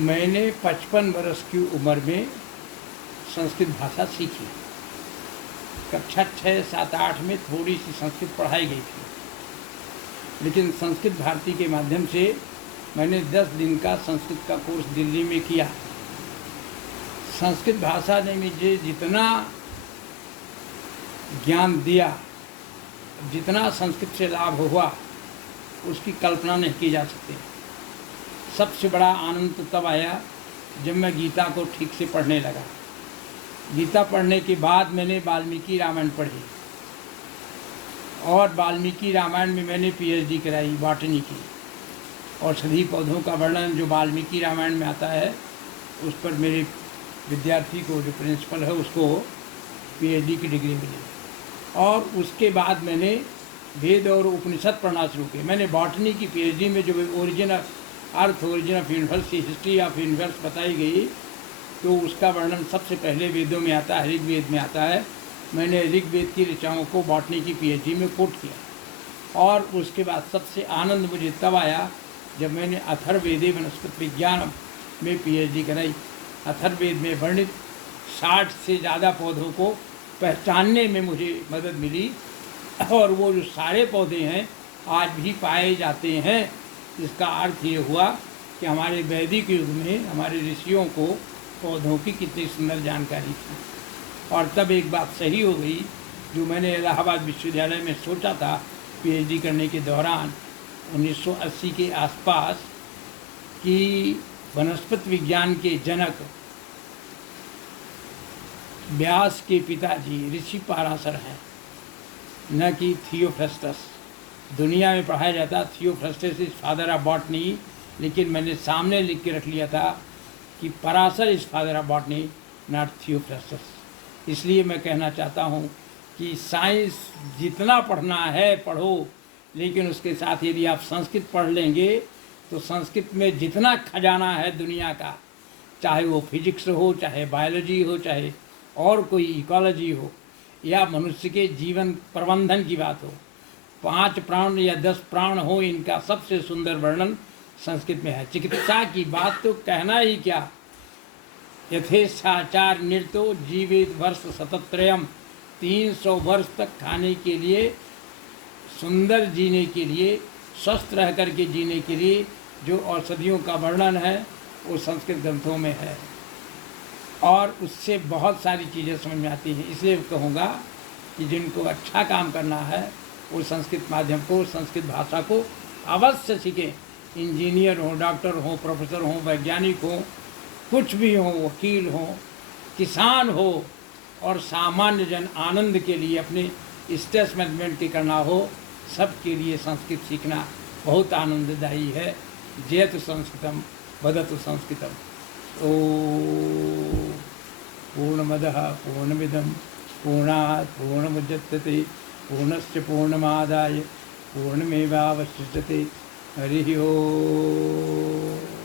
मैंने 55 वर्ष की उम्र में संस्कृत भाषा सीखी। कक्षा 6, 7, 8 में थोड़ी सी संस्कृत पढ़ाई गई थी, लेकिन संस्कृत भारती के माध्यम से मैंने 10 दिन का संस्कृत का कोर्स दिल्ली में किया। संस्कृत भाषा ने मुझे जितना ज्ञान दिया, जितना संस्कृत से लाभ हुआ, उसकी कल्पना नहीं की जा सकती। सबसे बड़ा आनंद तो तब आया जब मैं गीता को ठीक से पढ़ने लगा। गीता पढ़ने के बाद मैंने वाल्मीकि रामायण पढ़ी, और वाल्मीकि रामायण में मैंने पीएचडी कराई बॉटनी की। औषधि पौधों का वर्णन जो वाल्मीकि रामायण में आता है, उस पर मेरे विद्यार्थी को, जो प्रिंसिपल है, उसको पीएचडी की डिग्री मिली। और उसके बाद मैंने वेद और उपनिषद पढ़ना शुरू किया। मैंने बॉटनी की पीएचडी में जो ओरिजिन ऑफ यूनिवर्स की हिस्ट्री ऑफ यूनिवर्स बताई गई, तो उसका वर्णन सबसे पहले वेदों में आता है, ऋग्वेद में आता है। मैंने ऋग्वेद की ऋचाओं को बॉटनी की पीएचडी में कोट किया। और उसके बाद सबसे आनंद मुझे तब आया जब मैंने अथर्ववेदे वनस्पति विज्ञान में पीएचडी कराई। अथर्ववेद में वर्णित 60 से ज़्यादा पौधों को पहचानने में मुझे मदद मिली, और वो जो सारे पौधे हैं आज भी पाए जाते हैं। इसका अर्थ ये हुआ कि हमारे वैदिक युग में हमारे ऋषियों को पौधों की कितनी सुंदर जानकारी थी। और तब एक बात सही हो गई, जो मैंने इलाहाबाद विश्वविद्यालय में सोचा था पीएचडी करने के दौरान 1980 के आसपास, कि वनस्पति विज्ञान के जनक व्यास के पिताजी ऋषि पराशर हैं, न कि थियोफ्रस्टस। दुनिया में पढ़ाया जाता Theophrastus is father of botany, लेकिन मैंने सामने लिख के रख लिया था कि Parashar is father of botany, not Theophrastus. इसलिए मैं कहना चाहता हूँ कि साइंस जितना पढ़ना है पढ़ो, लेकिन उसके साथ यदि आप संस्कृत पढ़ लेंगे तो संस्कृत में जितना खजाना है दुनिया का, चाहे वो फिजिक्स हो, चाहे बायोलॉजी हो, चाहे और कोई इकोलॉजी हो, या मनुष्य के जीवन प्रबंधन की बात हो, 5 प्राण या 10 प्राण हो, इनका सबसे सुंदर वर्णन संस्कृत में है। चिकित्सा की बात तो कहना ही क्या, यथेच्छाचार नृतो जीवित वर्ष सतत्रयम, 300 वर्ष तक खाने के लिए, सुंदर जीने के लिए, स्वस्थ रह करके जीने के लिए जो औषधियों का वर्णन है वो संस्कृत ग्रंथों में है, और उससे बहुत सारी चीज़ें समझ में आती हैं। इसलिए कहूँगा कि जिनको अच्छा काम करना है वो संस्कृत माध्यम को, संस्कृत भाषा को अवश्य सीखें। इंजीनियर हो, डॉक्टर हो, प्रोफेसर हो, वैज्ञानिक हो, कुछ भी हो, वकील हो, किसान हो, और सामान्य जन आनंद के लिए अपने स्ट्रेस मैनेजमेंट के करना हो, सबके लिए संस्कृत सीखना बहुत आनंददायी है। जयतु संस्कृतम वदतु संस्कृतम। ओ पूर्णमदः पूर्णमिदं पूर्णात् पूर्णमुदच्यते पूर्णस्य पूर्णमादाय पूर्णमेवावशिष्यते। हरिः ओम्।